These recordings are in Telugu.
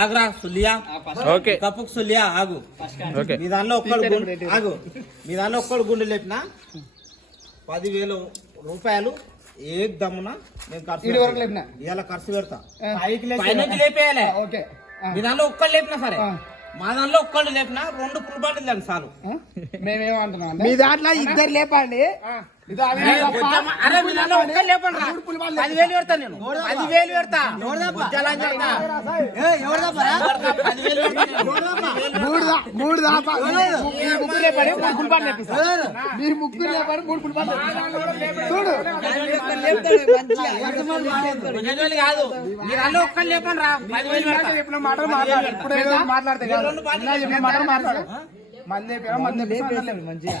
ఆగ్రా సులియా ఓకే. కప్పుకు సులియా ఆగు. ఓకే. మీ దానిలో ఒక్కడు గుండె ఆగు. మీ దానిలో ఒక్కడు గుండె లేపిన? పదివేలు రూపాయలు ఏ దమ్మున నేను ఖర్చు లేపినా? ఇవాళ ఖర్చు పెడతా. పైనుంచి లేపేయాలి. ఓకే. మీ దానిలో ఒక్కళ్ళు లేపినా సరే. మా దానిలో ఒక్కళ్ళు లేపినా రెండు ఫుల్ బాటిల్ దాన్ని చాలు? మేమేమంటున్నాం మీ దాంట్లో ఇద్దరు లేపండి. పదివేలు పెడతా నేను పదివేలు. మూడు దాపా ముగ్గురు లేపండి మూడు పులిపాలు ముగ్గురు లేపండి మూడు పులిపాలు చూడు కాదు లేపండి రా పదివేలు చెప్పిన మాటలు ఇప్పుడు మంది మంది మంచిగా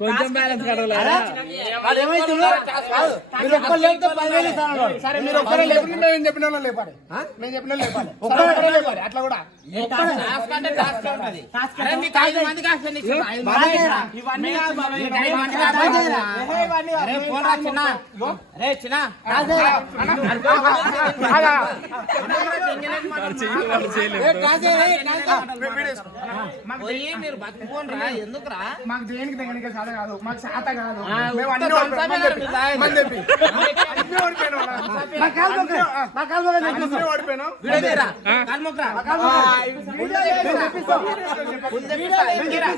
కొంచెం బ్యాలెన్స్ కడగలే వాడు ఏమైతుందో? కాదు. మీరు ఒక్కళ్ళు లేపితే పదివేలు ఇస్తాను వాడు. సరే మీరు ఒక్కరే లేకుండా మేము చెప్పిన వాళ్ళు లేపాలి. మేము చెప్పిన వాళ్ళు లేపాలి. ఒక్కరే లేపాలి. అట్లా కూడా. మీరు ఎందుకురా? మాకు దేనికి దగ్గరికి సాధ కాదు మాకు శాత కాదు. మేము అన్ని ఉత్త ఓడిపోయాం. తంసామే కదా మీరు తాగేది. మంది చెప్పి. అన్ని ఓడిపోయినాం రా. అన్ని ఓడిపోయినాం వీడియో తీయరా. కాలు మొక్కురా. ఆ, వీడియో తీపిస్తా. ముందు తెప్పిస్తా. ఇంకిరా.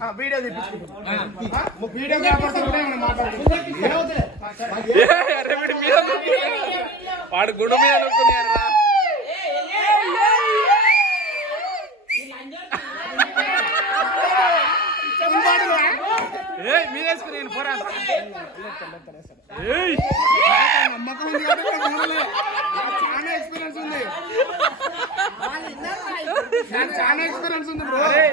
ఆ, వీడియో తెప్పించుకుంటాం. ఆ, వీడియోగ్రాఫర్స్ కూడా ఏమైనా మాట్లాడుతున్నాం. అరే వీడి మీద నొక్కుతున్నాడు. వాడు గుడి మీద నొక్కున్నాడు రా ఏయ్ మీద వేసుకుని నేను చాలా ఎక్స్పీరియన్స్ ఉంది నాకు చాలా ఎక్స్పీరియన్స్ ఉంది బ్రో. అరే.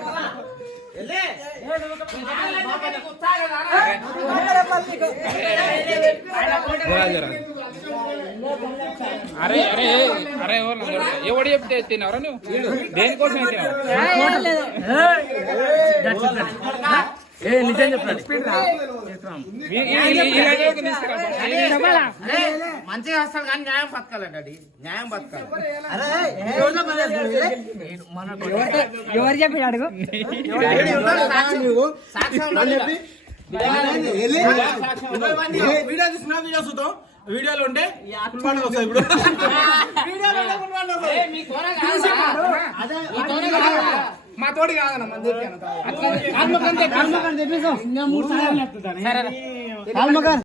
అరే అరే? ఎవడు చెప్తే తిన్నావరా నువ్వు? దేనికోసం తిన్నావు మంచిగా వస్తాడు కానీ న్యాయం బతకాలండి అది న్యాయం బతకాలి ఎవరు చెప్పి అడుగు. వీడియో చూసినా వీడియో చూద్దాం వీడియోలో ఉంటే వస్తాయి ఇప్పుడు కాదురా. మీ తోటి కాదన్న మంది చెప్పాను